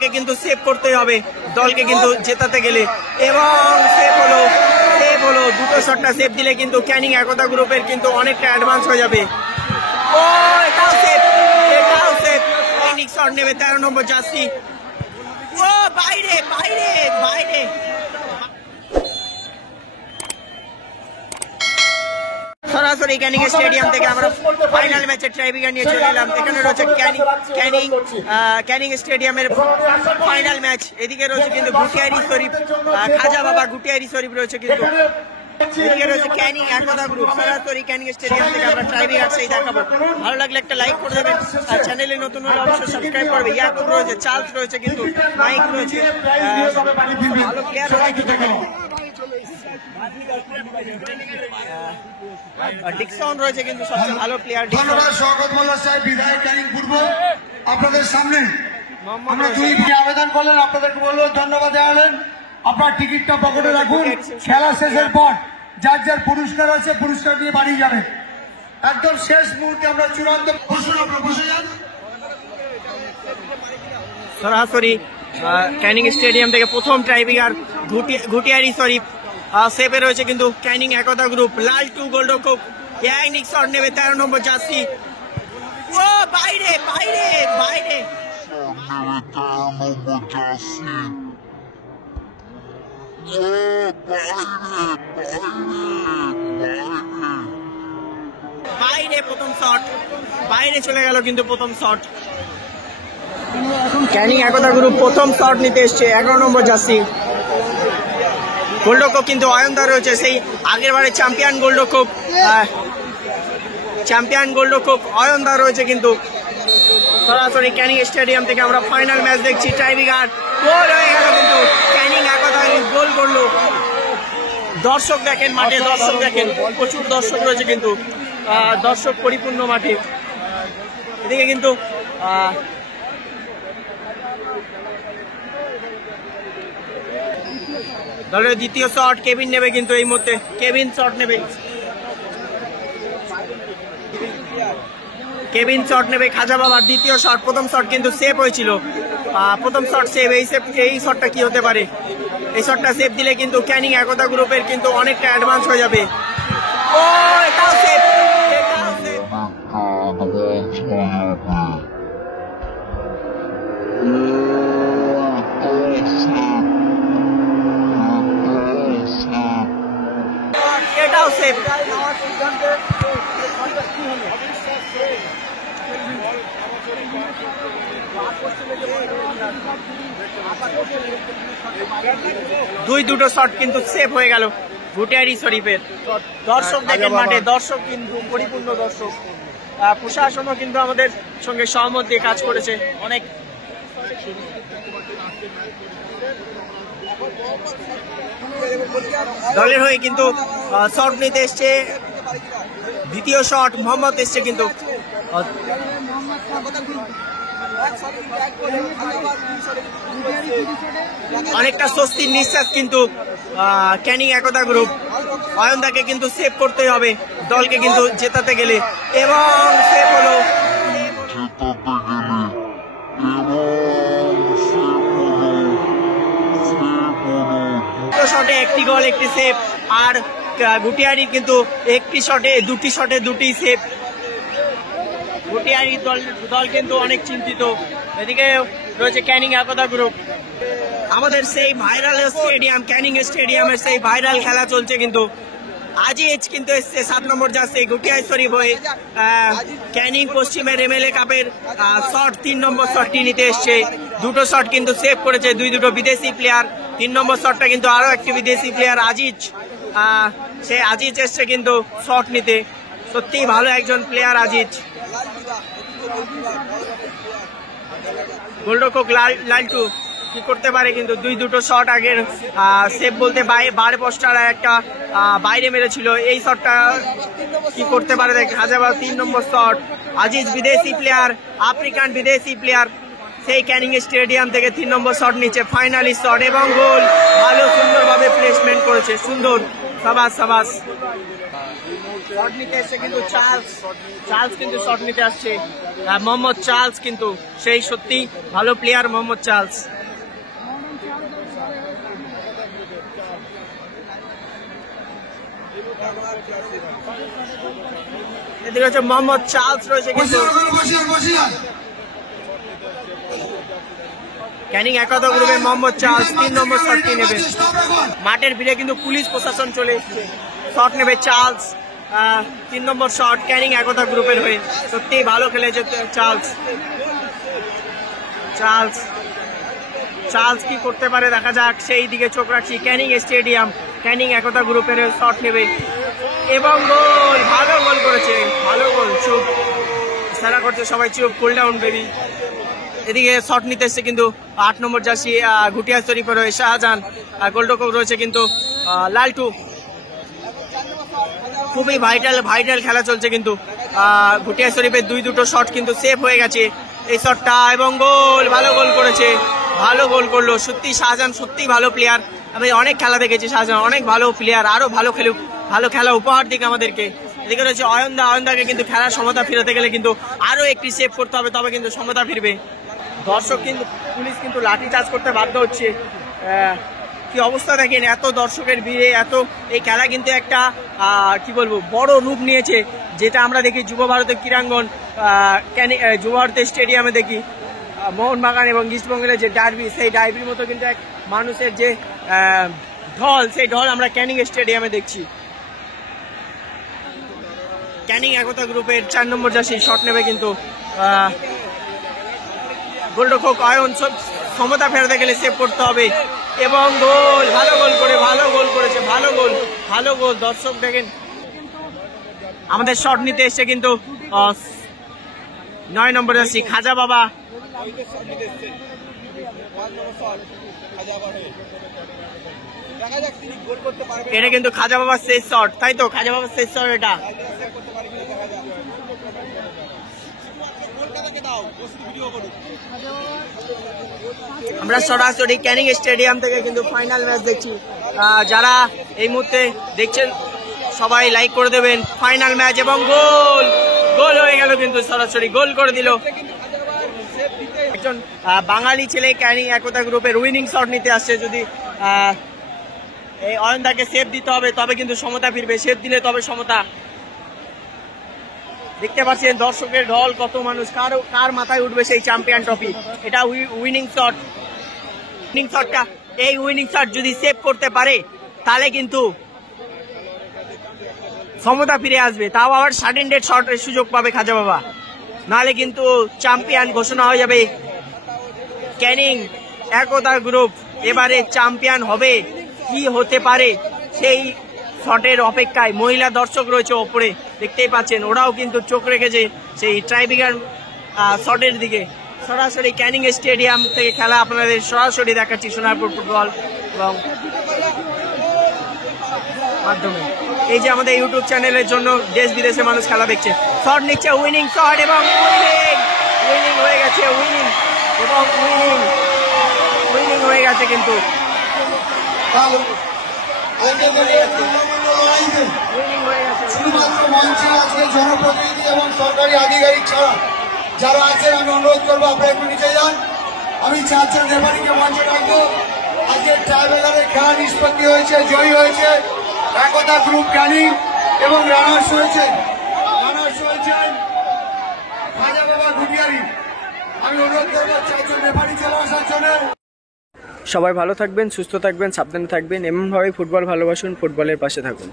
কিন্তু সেভ করতে হবে দলকে কিন্তু জেতাতে গেলে, এবং সেভ হলো দুটো শটটা সেভ দিলে কিন্তু ক্যানিং একতা গ্রুপের কিন্তু অনেকটা অ্যাডভান্স হয়ে যাবে। ও এটাও সেভ টেকনিক শট নেবে 13 নম্বর জার্সি। ও বাইরে বাইরে বাইরে। সরাসরি ক্যানিং স্টেডিয়াম থেকে আমরা ফাইনাল ম্যাচের ট্রাইব্রেকার নিয়ে চলে এলাম। এখানে রয়েছে ক্যানিং স্টেডিয়ামের ফাইনাল ম্যাচ। এদিকে রয়েছে কিন্তু গুটিয়ারি শরীফ, খাজা বাবা গুটিয়ারি শরীফ রয়েছে, কিন্তু এদিকে রয়েছে ক্যানিং একতা গ্রুপ। সরাসরি ক্যানিং স্টেডিয়াম থেকে আমরা ট্রাইব্রেকার সেই দেখাবো। ভালো লাগলে একটা লাইক করে দেবেন, আর চ্যানেলে নতুন হলে অবশ্যই সাবস্ক্রাইব করবে। ইয়াকুব রয়েছে, চার্লস রয়েছে, কিন্তু মাইক রয়েছে, ভালো প্লেয়ার রয়েছে ডিকসন রয়েছে, কিন্তু সবচেয়ে ভালো প্লেয়ার ডিকসন। শওকত মোল্লা সাহেব বিধায়ক ক্যানিং পূর্ব আপনাদের সামনে আমরা দুই আবেদন করলেন, আপনাদেরকে বলবো ধন্যবাদ জানালেন। আপনার টিকিটটা পকেটে রাখুন, খেলা শেষের পর যার যার পুরস্কার আছে পুরস্কার দিয়ে বাড়ি যাবেন। একদম শেষ মুহূর্তে আমরা চূড়ান্ত বসে যান। সরাসরি ক্যানিং স্টেডিয়াম থেকে প্রথম ট্রাইব্রেকার গুটিয়ারি শরীফ সেভে রয়েছে কিন্তু ক্যানিং একতা গ্রুপ। লাল টু গোলরক্ষক ইয়ানিক শট নেবে 13 নম্বর জার্সি। ও বাইরে বাইরে বাইরে বাইরে প্রথম শট বাইরে চলে গেল, কিন্তু প্রথম শট ক্যানিং একতা গ্রুপ প্রথম শট নিতে এসছে 11 নম্বর জার্সি। গোলরক্ষক কিন্তু অয়নদা রয়েছে, সেই আগের বারে চ্যাম্পিয়ন গোলরক্ষক অয়নদা রয়েছে। কিন্তু সরাসরি ক্যানিং স্টেডিয়াম থেকে আমরা ফাইনাল ম্যাচ দেখছি। ট্রাইব্রেকার গোল হয়ে গেল, কিন্তু ক্যানিং একতা গোল করলো। দর্শক দেখেন মাঠে, দর্শক দেখেন, প্রচুর দর্শক রয়েছে, কিন্তু দর্শক পরিপূর্ণ মাঠে। এদিকে কিন্তু দলের দ্বিতীয় শট কেভিন নেবে, কিন্তু এই মুহূর্তে কেভিন শট নেবে খাজা বাবার দ্বিতীয় শট। প্রথম শট কিন্তু সেভ হয়েছিল, প্রথম শট সেভ। এই শটটা কি হতে পারে? এই শটটা সেভ দিলে কিন্তু ক্যানিং একতা গ্রুপের কিন্তু অনেকটা অ্যাডভান্স হয়ে যাবে। ও এটাও সেভ এটাও সেভ। দুটো শট কিন্তু সেভ হয়ে গেল গুটিয়ারি শরীফের। দর্শক দেখেন মাঠে, দর্শক কিন্তু পরিপূর্ণ দর্শক। প্রশাসনও কিন্তু আমাদের সঙ্গে সহমত দিয়ে কাজ করেছে অনেক। দলের হয়ে কিন্তু শট নিতে এসছে, দ্বিতীয় শট মোহাম্মদ এসছে, কিন্তু অনেকটা স্বস্তির নিঃশ্বাস কিন্তু ক্যানিং একতা গ্রুপ। অয়নদাকে কিন্তু সেভ করতে হবে দলকে কিন্তু জেতাতে গেলে, এবং সেভ হলো শটে একটি গোল একটি সেভ। আর গুটিয়ারি কিন্তু দুটি শটে দুটি সেভ। গুটিয়ারি দল কিন্তু অনেক চিন্তিত। এদিকে রয়েছে ক্যানিং একতা গ্রুপ। আমাদের সেই ভাইরাল স্টেডিয়াম ক্যানিং স্টেডিয়ামের সেই ভাইরাল খেলা চলছে, কিন্তু আজিজ কিন্তু এসছে 7 নম্বর জার্সি গুটিয়ারি শরীফ হয়ে। ক্যানিং পশ্চিমের MLA কাপের শট 3 নম্বর শটটি নিতে এসছে। দুটো শট কিন্তু সেভ করেছে দুটো বিদেশি প্লেয়ার। 3 নম্বর শটটা কিন্তু আরো একটি বিদেশি প্লেয়ার আজিজ, সে আজিজ এসছে কিন্তু শট নিতে। সত্যি ভালো একজন প্লেয়ার আজিজ। গোলরক্ষক লালটু কি করতে পারে, কিন্তু দুটো শট আগের সেভ বলতে বাইরে পোস্টার একটা বাইরে মেরেছিল। এই শটটা কি করতে পারে দেখ হাজার 3 নম্বর শট। আজিজ বিদেশি প্লেয়ার, আফ্রিকান বিদেশি প্লেয়ার, সেই ক্যানিং স্টেডিয়াম থেকে 3 নম্বর শট নিচ্ছে, ফাইনালি শট এবং গোল। ভালো সুন্দরভাবে প্লেসমেন্ট করেছে, সুন্দর, সাবাস। শট নিতে এসছে কিন্তু চার্লস কিন্তু শট নিতে আসছে। মোহাম্মদ চার্লস কিন্তু সেই সত্যি ভালো প্লেয়ার মোহাম্মদ চার্লস। এদিকে হচ্ছে মোহাম্মদ চার্লস রয়েছে কিন্তু ক্যানিং একাদশ গ্রুপে মোহাম্মদ চার্লস 3 নম্বর শটটি নেবে। মাঠের ভিড়ে কিন্তু পুলিশ প্রশাসন চলে এসছে। শট নেবে চার্লস, 3 নম্বর শট ক্যানিং একাদশ গ্রুপের হয়ে। সত্যি ভালো খেলেছে চার্লস কি করতে পারে দেখা যাক, সেই দিকে চোখ রাখছি। ক্যানিং স্টেডিয়াম, ক্যানিং একতা গ্রুপের শট নেবে এবং গোল, ভালো গোল করেছে, ভালো গোল। চুপ সারা করছে সবাই, চুপ, কুল ডাউন বেবি। এদিকে শট নিতে এসছে কিন্তু 8 নম্বর জার্সি ঘুটিয়া শরীফের হয়ে শাহজাহান। গোলরক্ষক রয়েছে কিন্তু লালটু। খুবই ভাইটাল খেলা চলছে কিন্তু ঘুটিয়া শরীফের দুটো শট কিন্তু সেভ হয়ে গেছে এই শটটা এবং গোল, ভালো গোল করেছে, ভালো গোল করলো। সত্যি শাহজাহান সত্যি ভালো প্লেয়ার, আমি অনেক খেলা দেখেছি শাহজাহান, অনেক ভালো প্লেয়ার, আরো ভালো খেলুক, ভালো খেলা উপহার দিক আমাদেরকে। এদিকে রয়েছে অয়নদাকে কিন্তু খেলার সমতা ফিরাতে গেলে কিন্তু আরো একটি সেভ করতে হবে, তবে কিন্তু সমতা ফিরবে। দর্শক কিন্তু পুলিশ কিন্তু লাঠি চার্জ করতে বাধ্য হচ্ছে। কি অবস্থা দেখেন, এত দর্শকের ভিড়ে এই খেলা কিন্তু একটা কি বলবো বড় রূপ নিয়েছে, যেটা আমরা দেখি যুব ভারতের ক্রীড়াঙ্গন, যুব ভারতের স্টেডিয়ামে দেখি মোহনবাগান এবং ইস্টবেঙ্গলের যে ডার্বি, সেই ডার্বির মতো কিন্তু এক মানুষের যে ঢল, সেই ঢল আমরা ক্যানিং স্টেডিয়ামে দেখছি। ক্যানিং একতা গ্রুপের 4 নম্বর জার্সি শট নেবে কিন্তু গোলরক্ষক অয়ন। ক্ষমতা ফেরাতে গেলে সেভ করতে হবে এবং গোল, ভালো গোল করেছে, ভালো গোল। দর্শক দেখেন আমাদের শট নিতে এসছে কিন্তু 9 নম্বর জার্সি খাজা বাবা। এটা কিন্তু খাজা বাবার শেষ শট, তাই তো? খাজা বাবার শেষ শট এটা। আমরা সরাসরি ক্যানিং স্টেডিয়াম থেকে কিন্তু ফাইনাল ম্যাচ দেখছি। যারা এই মুহূর্তে দেখছেন সবাই লাইক করে দেবেন। ফাইনাল ম্যাচ এবং গোল হয়ে গেল কিন্তু, সরাসরি গোল করে দিল একজন বাঙালি ছেলে। ক্যানিং একতা গ্রুপের উইনিং শট নিতে আসছে। যদি এই অয়নদাকে সেভ দিতে হবে তবে কিন্তু সমতা ফিরবে, সেভ দিলে তবে সমতা। দেখতে পাচ্ছেন দর্শকের ঢল, কত মানুষ, কার মাথায় উঠবে সেই চ্যাম্পিয়ন ট্রফি। এটা উইনিং শটটা, এই উইনিং শট যদি সেভ করতে পারে তাহলে কিন্তু সমতা ফিরে আসবে, তাও আবার সাডেন ডেড শটের সুযোগ পাবে খাজা বাবা, নাহলে কিন্তু চ্যাম্পিয়ন ঘোষণা হয়ে যাবে। ক্যানিং একতা গ্রুপ এবারে চ্যাম্পিয়ন হবে, কি হতে পারে সেই শটের অপেক্ষায়। মহিলা দর্শক রয়েছে ওপরে, দেখতেই পাচ্ছেন, ওরাও কিন্তু চোখ রেখেছে সেই ট্রাইব্রিগার শটের দিকে। সরাসরি ক্যানিং স্টেডিয়াম থেকে খেলা আপনাদের সরাসরি দেখাচ্ছি সোনারপুর ফুটবল এবং মাধ্যমে। এই যে আমাদের ইউটিউব চ্যানেলের জন্য দেশ বিদেশে মানুষ খেলা দেখছে। শট নিচ্ছে, উইনিং শট এবং উইনিং হয়ে গেছে, উইনিং হয়ে গেছে কিন্তু শুধুমাত্র মঞ্চে আজকে জনপ্রতিনিধি এবং সরকারি আধিকারিক ছাড়া যারা আছেন আমি অনুরোধ করবো আপনারা একটু নিচে যান। আমি 4 জন রেফারিকে মঞ্চে রাখবো। আজকে ট্রাইব্রেগারের খেলা নিষ্পত্তি হয়েছে, জয়ী হয়েছে একতা গ্রুপ ক্যানিং এবং রানার্স হয়েছেন খাজা বাবা ঘুটিয়ারি। আমি অনুরোধ করবো 4 জন রেফারি চলে আসার জন্য। সবাই ভালো থাকবেন, সুস্থ থাকবেন, সাবধানে থাকবেন, এমনভাবে ফুটবল ভালোবাসুন, ফুটবলের পাশে থাকুন।